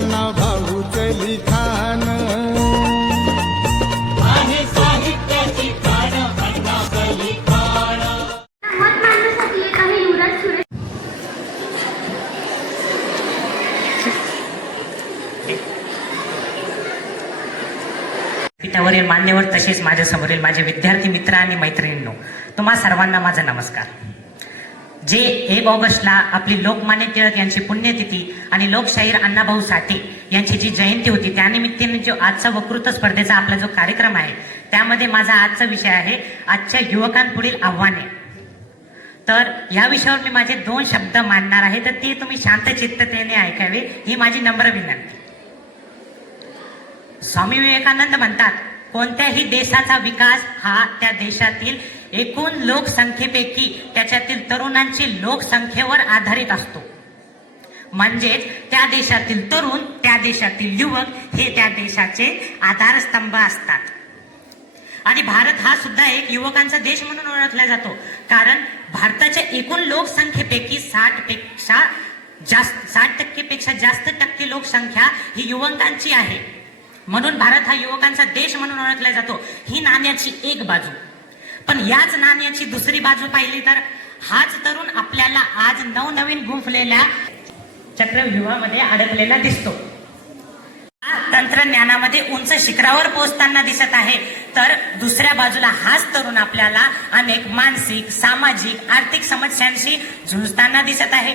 अण्णा भाऊच लिखाण आहे साहित्याची खाण अण्णाचं लिखाण. मत मांडण्यासाठी येत आहे युवराज सुरेश. पीठावरील मान्यवर तसेच माझ्या समोरील माझे विद्यार्थी मित्र आणि मैत्रिणींनो, तुम्हा सर्वांना माझा नमस्कार. जे 1 ऑगस्टला आपली लोकमान्य टिळक यांची पुण्यतिथी आणि लोकशाहीर अण्णाभाऊ साठे यांची जी जयंती होती, त्यानिमित्ताने जो आजचा वक्तृत्व स्पर्धेचा आपला जो कार्यक्रम आहे, त्यामध्ये माझा आजचा विषय आहे आजच्या युवकांपुढील आव्हाने. तर या विषयावर मी माझे 2 शब्द मांडणार आहे, तर ते तुम्ही शांतचित्ततेने ऐकावे ही माझी नम्र विनंती. स्वामी विवेकानंद म्हणतात, कोणत्याही देशाचा विकास हा त्या देशातील एकूण लोकसंख्येपैकी त्याच्यातील तरुणांची लोकसंख्येवर आधारित असतो. म्हणजेच त्या देशातील तरुण, त्या देशातील युवक हे त्या देशाचे आधारस्तंभ असतात. आणि भारत हा सुद्धा एक युवकांचा देश म्हणून ओळखला जातो, कारण भारताच्या एकूण लोकसंख्येपैकी 60% जास्त टक्के लोकसंख्या ही युवकांची आहे. म्हणून भारत हा युवकांचा देश म्हणून ओळखला जातो. ही नाण्याची एक बाजू. पण याच नाण्याची दुसरी बाजू पाहिली तर हाच तरुण आपल्याला आज नवनवीन गुंफलेल्या चक्रव्यूहामध्ये अडकलेला दिसतो. तंत्रज्ञानामध्ये उंच शिखरावर पोहोचताना दिसत आहे, तर दुसऱ्या बाजूला हाच तरुण आपल्याला अनेक मानसिक, सामाजिक, आर्थिक समस्यांशी झुंजताना दिसत आहे.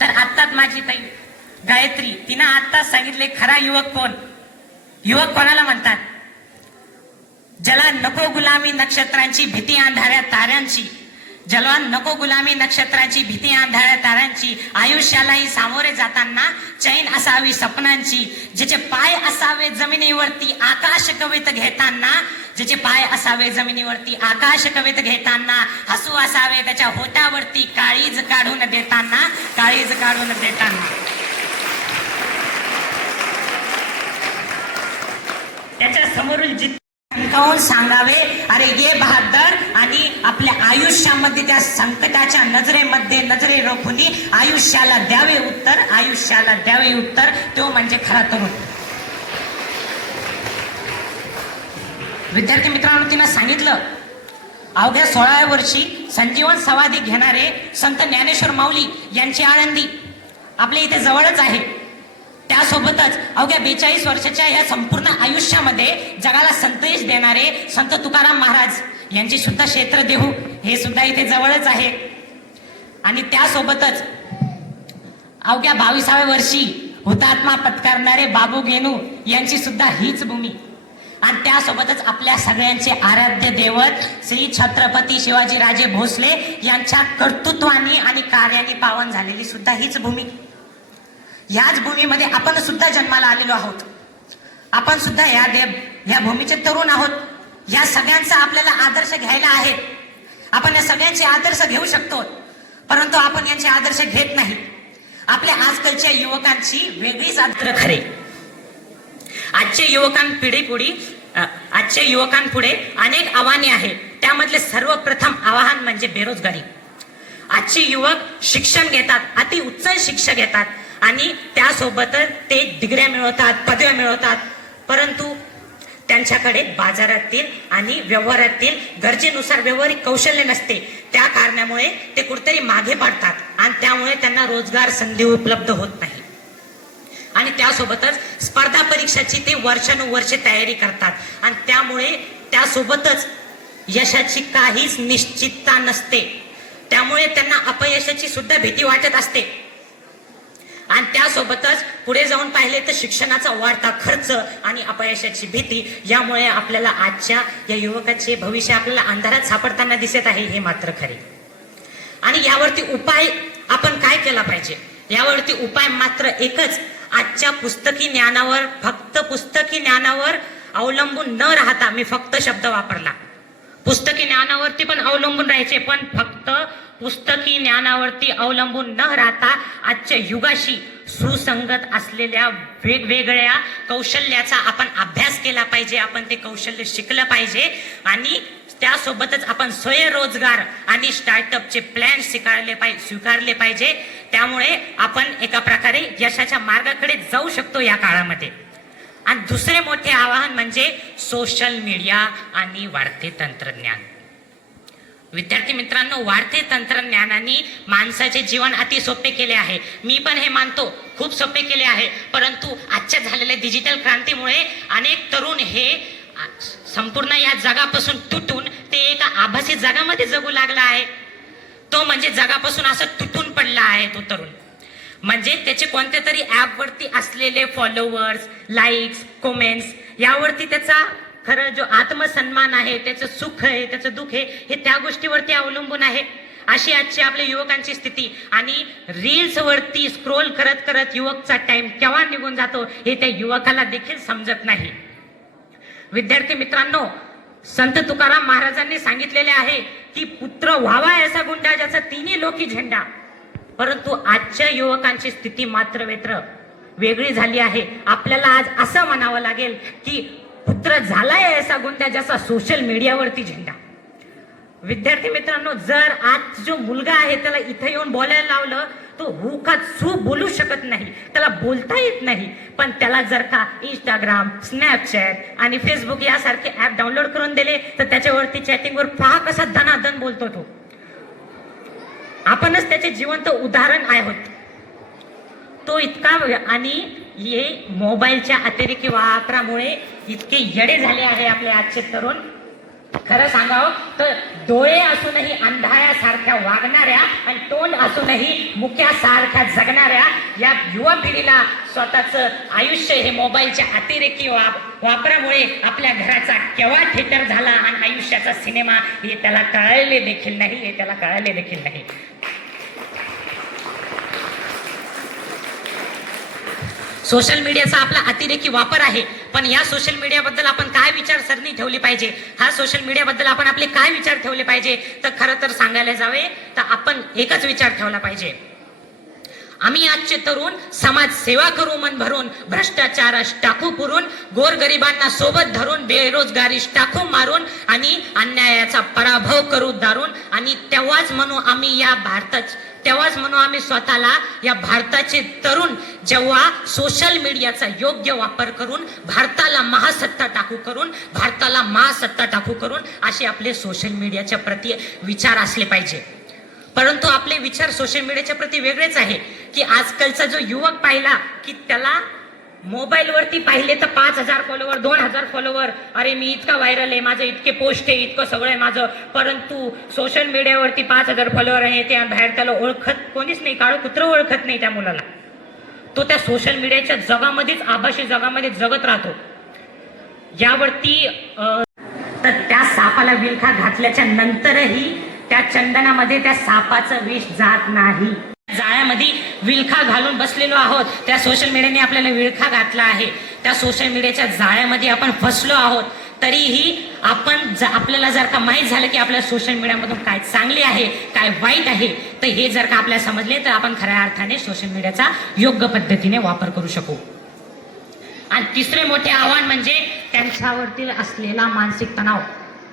तर आत्ताच माझी ताई गायत्री तिनं आत्ताच सांगितले, खरा युवक कोण? युवक कोणाला म्हणतात? ज्याला नको गुलामी नक्षत्रांची भीती अंधाऱ्या ताऱ्यांची, ज्याला नको गुलामी नक्षत्रांची भीती अंधाऱ्या ताऱ्यांची, आयुष्यालाही सामोरे जाताना चैन असावी सपनांची, ज्याचे पाय असावे जमिनीवरती आकाश कवित घेताना, ज्याचे पाय असावे जमिनीवरती आकाश कवित घेताना, हसू असावे त्याच्या होठावरती काळीज काढून देताना, काळीज काढून देताना. त्याच्या समोरील जितकाहून सांगावे, अरे ये बहादर, आणि आपल्या आयुष्यामध्ये त्या संकटाच्या नजरेमध्ये नजरे रोखून आयुष्याला द्यावे उत्तर, आयुष्याला द्यावे उत्तर, तो म्हणजे खरा तरुण. विद्यार्थी मित्रांनो, तिनं सांगितलं, अवघ्या 16व्या वर्षी संजीवन समाधी घेणारे संत ज्ञानेश्वर माऊली यांची आळंदी आपल्या इथे जवळच आहे. त्यासोबतच अवघ्या 42 वर्षाच्या या संपूर्ण आयुष्यामध्ये जगाला संदेश देणारे संत तुकाराम महाराज यांची सुद्धा क्षेत्र देहू हे सुद्धा इथे जवळच आहे. आणि त्यासोबतच अवघ्या 22व्या वर्षी हुतात्मा पत्करणारे बाबू गेनू यांची सुद्धा हीच भूमी. आणि त्यासोबतच आपल्या सगळ्यांचे आराध्य दैवत श्री छत्रपती शिवाजी राजे भोसले यांच्या कर्तृत्वाने आणि कार्याने पावन झालेली सुद्धा हीच भूमी. याच भूमीमध्ये आपण सुद्धा जन्माला आलेलो आहोत. आपण सुद्धा या भूमीचे तरुण आहोत. या सगळ्यांचा आपल्याला आदर्श घ्यायला आहे. आपण या सगळ्यांचे आदर्श घेऊ शकतो, परंतु आपण यांचे आदर्श घेत नाही. आपल्या आजकालच्या युवकांची वेगळीच आदर खरे. आजच्या युवकांपुढे अनेक आव्हाने आहेत. त्यामधले सर्वप्रथम आव्हान म्हणजे बेरोजगारी. आजचे युवक शिक्षण घेतात, अति उच्च शिक्षण घेतात आणि त्यासोबतच ते डिग्र्या मिळवतात, पदव्या मिळवतात, परंतु त्यांच्याकडे बाजारातील आणि व्यवहारातील गरजेनुसार व्यावहारिक कौशल्य नसते. त्या कारणामुळे ते कुठेतरी मागे पडतात आणि त्यामुळे त्यांना रोजगार संधी उपलब्ध होत नाही. आणि त्यासोबतच स्पर्धा परीक्षाची ते वर्षानुवर्षे तयारी करतात आणि त्यामुळे त्यासोबतच यशाची काहीच निश्चितता नसते. त्यामुळे त्यांना अपयशाची सुद्धा भीती वाटत असते. आणि त्यासोबतच पुढे जाऊन पाहिले तर शिक्षणाचा वाढता खर्च आणि अपयशाची भीती यामुळे आपल्याला आजच्या या युवकाचे भविष्य आपल्याला अंधारात सापडताना दिसत आहे, हे मात्र खरे. आणि यावरती उपाय आपण काय केला पाहिजे? यावरती उपाय मात्र एकच, आजच्या पुस्तकी ज्ञानावर, फक्त पुस्तकी ज्ञानावर अवलंबून न राहता, मी फक्त शब्द वापरला, पुस्तकी ज्ञानावरती पण अवलंबून राहायचे, पण फक्त पुस्तकी ज्ञानावरती अवलंबून न राहता आजच्या युगाशी सुसंगत असलेल्या वेगवेगळ्या कौशल्याचा आपण अभ्यास केला पाहिजे. आपण ते कौशल्य शिकलं पाहिजे आणि त्यासोबतच आपण स्वयंरोजगार आणि स्टार्टअपचे प्लॅन स्वीकारले पाहिजे. त्यामुळे आपण एका प्रकारे यशाच्या मार्गाकडे जाऊ शकतो या काळामध्ये. आणि दुसरे मोठे आवाहन म्हणजे सोशल मीडिया आणि वाढते तंत्रज्ञान. विद्यार्थी मित्रांनो, वाढते तंत्रज्ञानाने माणसाचे जीवन अति सोपे केले आहे. मी पण हे मानतो, खूप सोपे केले आहे. परंतु आजच्या झालेल्या डिजिटल क्रांतीमुळे अनेक तरुण हे संपूर्ण या जगापासून तुटून ते एका आभासी जगामध्ये जगू लागला आहे. तो म्हणजे जगापासून असं तुटून पडला आहे तो तरुण. म्हणजे त्याचे कोणत्या तरी ॲपवरती असलेले फॉलोवर्स, लाईक्स, कमेंट्स यावरती त्याचा खरं जो आत्मसन्मान आहे, त्याचं सुख आहे, त्याचं दुःख आहे, हे त्या गोष्टीवरती अवलंबून आहे. अशी आजची आपल्या युवकांची स्थिती. आणि रील्सवरती स्क्रोल करत करत युवकचा टाइम केव्हा निघून जातो हे त्या युवकाला देखील समजत नाही. विद्यार्थी मित्रांनो, संत तुकाराम महाराजांनी सांगितलेले आहे की पुत्र व्हावा ऐसा गुंडा ज्याचा तिन्ही लोकी झेंडा. परंतु आजच्या युवकांची स्थिती मात्र वेगळी झाली आहे. आपल्याला आज असं म्हणावं लागेल की पुत्र झालाय ऐसा गुंडा ज्याचा सोशल मीडियावरती झेंडा. विद्यार्थी मित्रांनो, जर आज जो मुलगा आहे त्याला इथे येऊन बोलायला लावलं तो हू का चू बोलू शकत नाही, त्याला बोलता येत नाही. पण त्याला जर का इंस्टाग्राम, स्नॅपचॅट आणि फेसबुक यासारखे ऍप डाउनलोड करून दिले तर त्याच्यावरती चॅटिंगवर पहा कसा धनाधन बोलतो तो. आपणच त्याचे जिवंत उदाहरण आहोत. तो इतका आणि हे मोबाईलच्या अतिरेकी वापरामुळे इतके येडे झाले आहे आपले आजचे तरुण. खरं सांगावं तर डोळे असूनही अंधाऱ्यासारख्या वागणाऱ्या आणि तोंड असूनही मुक्यासारख्या जगणाऱ्या या युवा पिढीला स्वतःचं आयुष्य हे मोबाईलच्या अतिरेकी वापरामुळे आपल्या घराचा केव्हा थिएटर झाला आणि आयुष्याचा सिनेमा हे त्याला कळले देखील नाही. सोशल मीडियाचा आपला अतिरेकी वापर आहे. पण या सोशल मीडियाबद्दल आपण काय विचारसरणी ठेवली पाहिजे, हा सोशल मीडियाबद्दल आपण आपले काय विचार ठेवले पाहिजे, तर खरं तर सांगायला जावे तर आपण एकच विचार ठेवला पाहिजे. आम्ही आजचे तरुण समाज सेवा करू मन भरून, भ्रष्टाचारास टाकू पुरून, गोरगरिबांना सोबत धरून, बेरोजगारीस टाकू मारून आणि अन्यायाचा पराभव करू दारून. आणि तेव्हाच म्हणू आम्ही स्वतःला या भारताचे तरुण जेव्हा सोशल मीडियाचा योग्य वापर करून भारताला महासत्ता टाकू करून असे आपले सोशल मीडियाच्या प्रती विचार असले पाहिजे. परंतु आपले विचार सोशल मीडियाच्या प्रती वेगळेच आहे की आजकालचा जो युवक पाहिला की त्याला मोबाईलवरती पाहिले तर 5,000 फॉलोवर, 2,000 फॉलोवर, अरे मी इतका व्हायरल आहे, माझं इतके पोस्ट आहे, इतकं सगळं आहे माझं. परंतु सोशल मीडियावरती 5,000 फॉलोवर आहे, त्या बाहेर त्याला ओळखत कोणीच नाही, काळं कुत्रं ओळखत नाही त्या मुलाला. तो त्या सोशल मीडियाच्या जगामध्येच, आभासी जगामध्ये जगत राहतो. यावरती तर त्या सापाला विळखा घातल्याच्या नंतरही त्या चंदनामध्ये त्या सापाचं विष जात नाही. जाळ्यामध्ये विळखा घालून बसलेलो आहोत. त्या सोशल मीडियाने आपल्याला विळखा घातला आहे. त्या सोशल मीडियाच्या जाळ्यामध्ये आपण फसलो आहोत. तरीही आपल्याला जर का माहीत झालं की आपल्या सोशल मीडियामधून काय चांगले आहे, काय वाईट आहे, तर हे जर का आपल्याला समजले तर आपण खऱ्या अर्थाने सोशल मीडियाचा योग्य पद्धतीने वापर करू शकू. आणि तिसरे मोठे आव्हान म्हणजे त्यांच्यावरती असलेला मानसिक तणाव.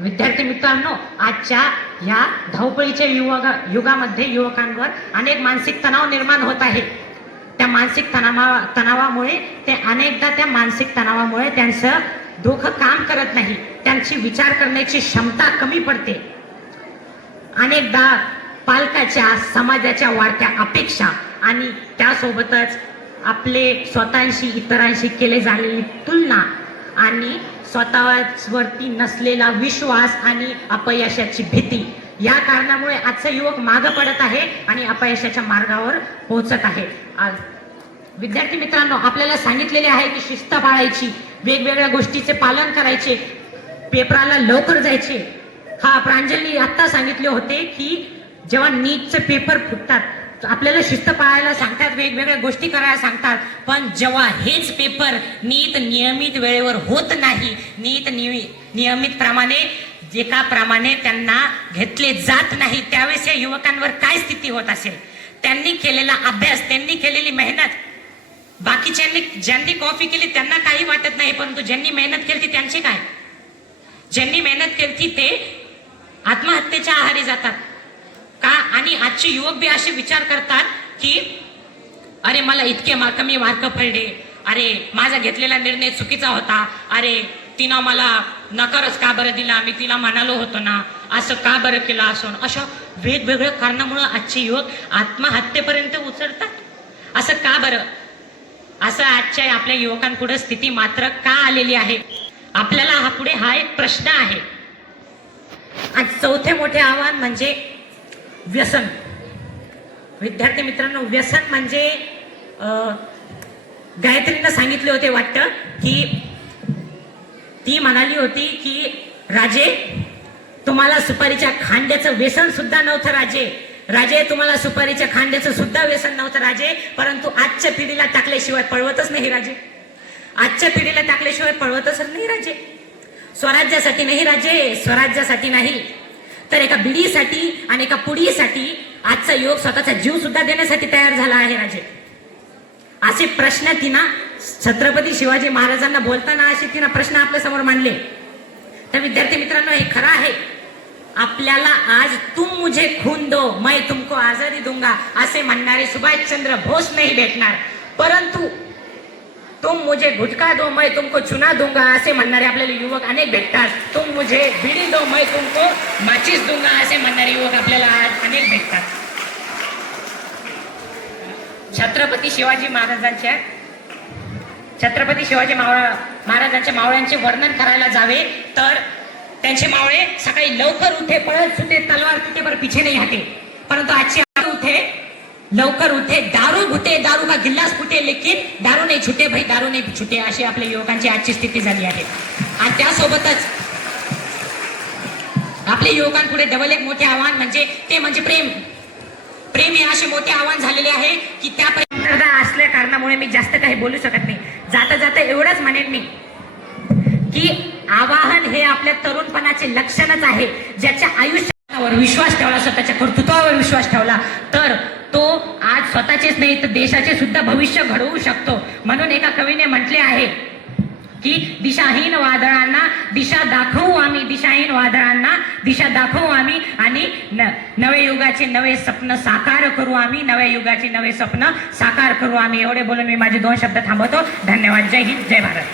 विद्यार्थी मित्रांनो, आजच्या ह्या धावपळीच्या युगामध्ये युवकांवर अनेक मानसिक तणाव निर्माण होत आहे. त्या मानसिक तणावामुळे त्या मानसिक तणावामुळे त्यांचं डोकं काम करत नाही, त्यांची विचार करण्याची क्षमता कमी पडते. अनेकदा पालकाच्या, समाजाच्या वाढत्या अपेक्षा आणि त्यासोबतच आपले स्वतःशी इतरांशी केले झालेली तुलना आणि स्वतःवरती नसलेला विश्वास आणि अपयशाची भीती या कारणामुळे आजचा युवक मागं पडत आहे आणि अपयशाच्या मार्गावर पोहोचत आहे. विद्यार्थी मित्रांनो, आपल्याला सांगितलेले आहे की शिस्त पाळायची, वेगवेगळ्या गोष्टीचे पालन करायचे, पेपराला लवकर जायचे. हा प्रांजली आत्ता सांगितले होते की जेव्हा नीटचे पेपर फुटतात आपल्याला शिस्त पाळायला सांगतात, वेगवेगळ्या गोष्टी करायला सांगतात. पण जेव्हा हेच पेपर नियमित वेळेवर होत नाही, नियमितप्रमाणे एकाप्रमाणे त्यांना घेतले जात नाही, त्यावेळेस या युवकांवर काय स्थिती होत असेल. त्यांनी केलेला अभ्यास, त्यांनी केलेली मेहनत, बाकीच्यांनी ज्यांनी कॉपी केली त्यांना काही वाटत नाही, परंतु ज्यांनी मेहनत केली त्यांचे काय? ज्यांनी मेहनत केली ते आत्महत्येच्या आहारी जातात का? आणि आजचे युवक बी असे विचार करतात की अरे मला इतके कमी मार्क पडले, अरे माझा घेतलेला निर्णय चुकीचा होता, अरे तिनं मला नकारच का बरं दिला, मी तिला म्हणालो होतो ना, असं का बरं केलं, असं अशा वेगवेगळ्या कारणामुळे आजचे युवक आत्महत्येपर्यंत उचलतात. असं का बरं? असं आजच्या आपल्या युवकांपुढे स्थिती मात्र का आलेली आहे? आपल्याला पुढे हा एक प्रश्न आहे. आणि चौथे मोठे आव्हान म्हणजे व्यसन. विद्यार्थी मित्रांनो, व्यसन म्हणजे गायत्रीनं सांगितले होते वाटतं, की ती म्हणाली होती की राजे तुम्हाला सुपारीच्या खांद्याचं व्यसन सुद्धा नव्हतं राजे, तुम्हाला सुपारीच्या खांद्याचं सुद्धा व्यसन नव्हतं राजे, परंतु आजच्या पिढीला टाकल्याशिवाय पळवतच नाही राजे, आजच्या पिढीला टाकल्याशिवाय पळवतच नाही राजे. स्वराज्यासाठी नाही राजे, स्वराज्यासाठी नाही, तर एका बिडीसाठी आणि एका पुडीसाठी आजचा युवक स्वतःचा जीव सुद्धा देण्यासाठी तयार झाला आहे राजे. असे प्रश्न तिनं छत्रपती शिवाजी महाराजांना बोलताना असे तिनं प्रश्न आपल्या समोर मांडले. तर विद्यार्थी मित्रांनो, हे खरं आहे, आपल्याला आज तुम मुझे खून दो मैं तुमको आजादी दूंगा असे म्हणणारे सुभाषचंद्र बोस नाही भेटणार, परंतु तुम मुझे गुटखा दो मैं तुमको चुना दूंगा असे म्हणणारे आपल्याला युवक अनेक भेटतात. तुम मुझे बीड़ी दो मैं तुमको माचिस दूंगा असे म्हणणारे युवक आपल्याला आज अनेक भेटतात. छत्रपती शिवाजी महाराजांच्या मावळ्यांचे वर्णन करायला जावे तर त्यांचे मावळे सकाळी लवकर उठे, पळत सुटे, तलवार तुटे पर पीछे नहीं हटे, परंतु आजचे उठे, लवकर उठे, दारू घुटे, दारू का गिल्लास फुटे, लेकिन दारू नाही छुटे भाई, दारू नाही छुटे, अशी आपल्या युवकांची आजची स्थिती झाली आहे. आणि त्यासोबतच आपल्या युवकांपुढे डबल एक मोठे आव्हान म्हणजे प्रेम. प्रेम हे असे मोठे आव्हान झालेले आहे की त्यापर्यंत असल्या कारणामुळे मी जास्त काही बोलू शकत नाही. जाता जाता एवढंच म्हणेन मी की आवाहन हे आपल्या तरुणपणाचे लक्षणच आहे. ज्याच्या आयुष्यावर विश्वास ठेवला, स्वतःच्या कर्तृत्वावर विश्वास ठेवला, तर तो आज स्वतःचेच नाही तर देशाचे सुद्धा भविष्य घडवू शकतो. म्हणून एका कवीने म्हटले आहे की दिशाहीन वादळांना दिशा दाखवू आम्ही, दिशाहीन वादळांना दिशा दाखवू आम्ही, आणि नवे युगाचे नवे स्वप्न साकार करू आम्ही, नव्या युगाचे नवे स्वप्न साकार करू आम्ही. एवढे बोलून मी माझे 2 शब्द थांबवतो. धन्यवाद. जय हिंद, जय भारत.